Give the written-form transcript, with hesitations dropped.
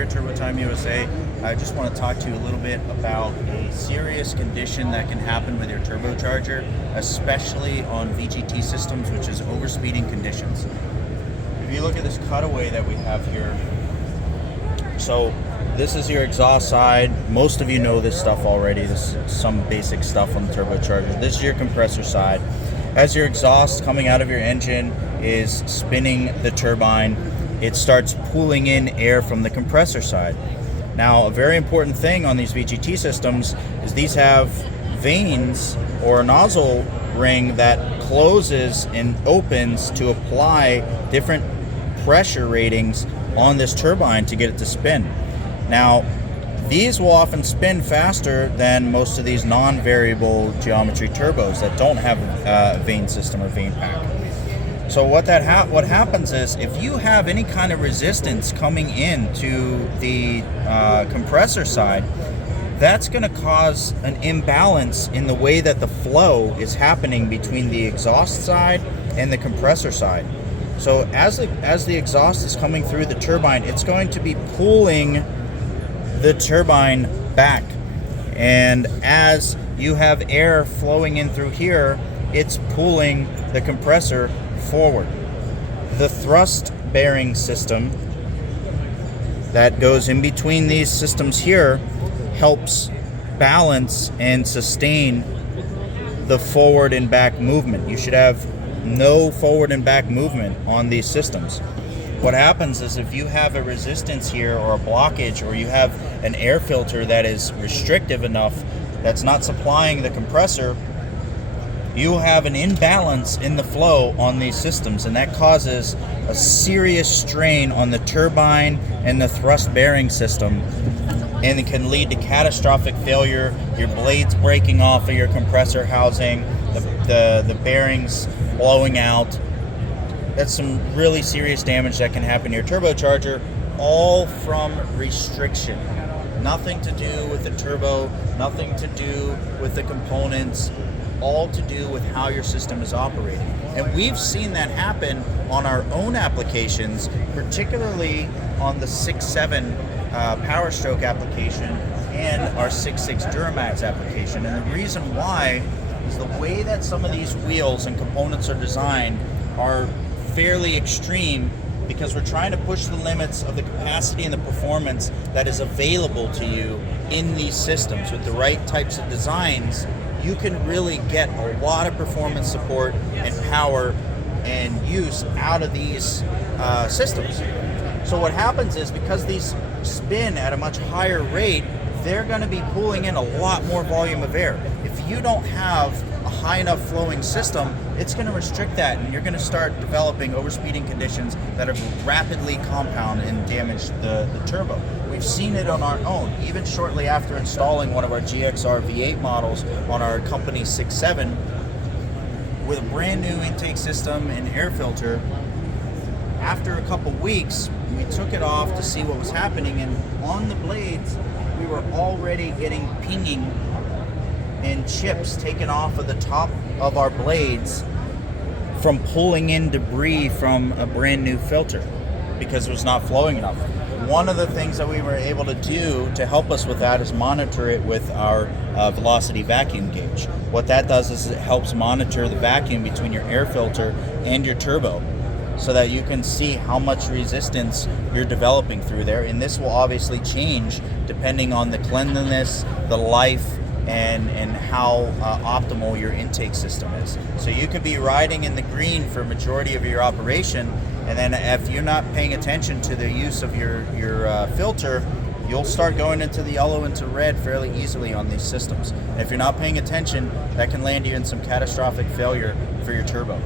here at Turbo Time USA. I just want to talk to you a little bit about a serious condition that can happen with your turbocharger, especially on VGT systems, which is overspeeding conditions. If you look at this cutaway that we have here, so this is your exhaust side. Most of you know this stuff already. This is some basic stuff on the turbocharger. This is your compressor side. As your exhaust coming out of your engine is spinning the turbine, it starts pulling in air from the compressor side. Now, a very important thing on these VGT systems is these have vanes or a nozzle ring that closes and opens to apply different pressure ratings on this turbine to get it to spin. Now, these will often spin faster than most of these non-variable geometry turbos that don't have a vane system or vane pack. So what happens is, if you have any kind of resistance coming into the compressor side, that's going to cause an imbalance in the way that the flow is happening between the exhaust side and the compressor side. So as the exhaust is coming through the turbine, it's going to be pulling the turbine back, and as you have air flowing in through here, it's pulling the compressor forward. The thrust bearing system that goes in between these systems here helps balance and sustain the forward and back movement. You should have no forward and back movement on these systems. What happens is, if you have a resistance here or a blockage, or you have an air filter that is restrictive enough that's not supplying the compressor, you have an imbalance in the flow on these systems, and that causes a serious strain on the turbine and the thrust bearing system, and it can lead to catastrophic failure, your blades breaking off of your compressor housing, the bearings blowing out. That's some really serious damage that can happen to your turbocharger, all from restriction. Nothing to do with the turbo, nothing to do with the components, all to do with how your system is operating. And we've seen that happen on our own applications, particularly on the 6.7 Power Stroke application and our 6.6 Duramax application. And the reason why is the way that some of these wheels and components are designed are fairly extreme, because we're trying to push the limits of the capacity and the performance that is available to you in these systems. With the right types of designs, you can really get a lot of performance support and power and use out of these systems. So what happens is, because these spin at a much higher rate, they're going to be pulling in a lot more volume of air. If you don't have a high enough flowing system, it's going to restrict that, and you're going to start developing overspeeding conditions that have rapidly compound and damage the turbo. We've seen it on our own, even shortly after installing one of our GXR V8 models on our company 6.7 with a brand new intake system and air filter. After a couple weeks, we took it off to see what was happening, and on the blades, we were already getting pinging and chips taken off of the top of our blades from pulling in debris from a brand new filter because it was not flowing enough. One of the things that we were able to do to help us with that is monitor it with our velocity vacuum gauge. What that does is it helps monitor the vacuum between your air filter and your turbo, so that you can see how much resistance you're developing through there. And this will obviously change depending on the cleanliness, the life, and how optimal your intake system is. So you could be riding in the green for a majority of your operation, and then if you're not paying attention to the use of your filter, you'll start going into the yellow, into red fairly easily on these systems. And if you're not paying attention, that can land you in some catastrophic failure for your turbo.